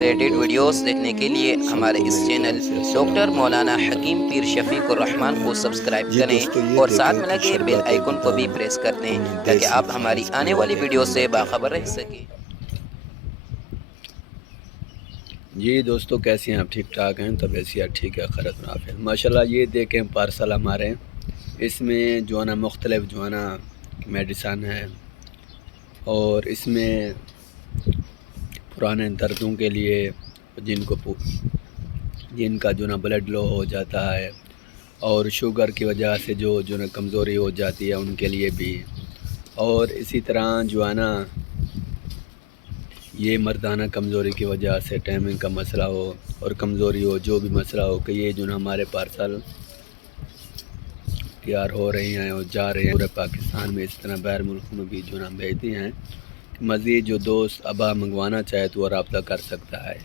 Related videos دیکھنے کے لیے ہمارے اس چینل ڈاکٹر مولانا حکیم پیر شفیق الرحمان کو سبسکرائب کریں اور ساتھ میں لگے بیل آئیکن کو بھی پریس کر دیں تاکہ آپ ہماری آنے والی ویڈیو سے باخبر رہ سکیں۔ جی دوستو، کیسے ہیں آپ؟ ٹھیک ٹھاک ہیں؟ تو ویسے ٹھیک ہے، خیرت منافع ماشاءاللہ۔ یہ دیکھیں پارسل ہمارے، اس میں جو ہے نا مختلف جو ہے نا میڈیسن ہے، اور اس میں پرانے دردوں کے لیے جن کا جو نا بلڈ لو ہو جاتا ہے اور شوگر کی وجہ سے جو نا کمزوری ہو جاتی ہے ان کے لیے بھی، اور اسی طرح جو ہے نا یہ مردانہ کمزوری کی وجہ سے ٹائمنگ کا مسئلہ ہو اور کمزوری ہو، جو بھی مسئلہ ہو، کہ یہ جو نا ہمارے پارسل تیار ہو رہی ہیں اور جا رہے ہیں پورے پاکستان میں، اس طرح باہر ملکوں میں بھی جو نا بھیجتی ہیں۔ مزید جو دوست ابا منگوانا چاہے تو وہ رابطہ کر سکتا ہے۔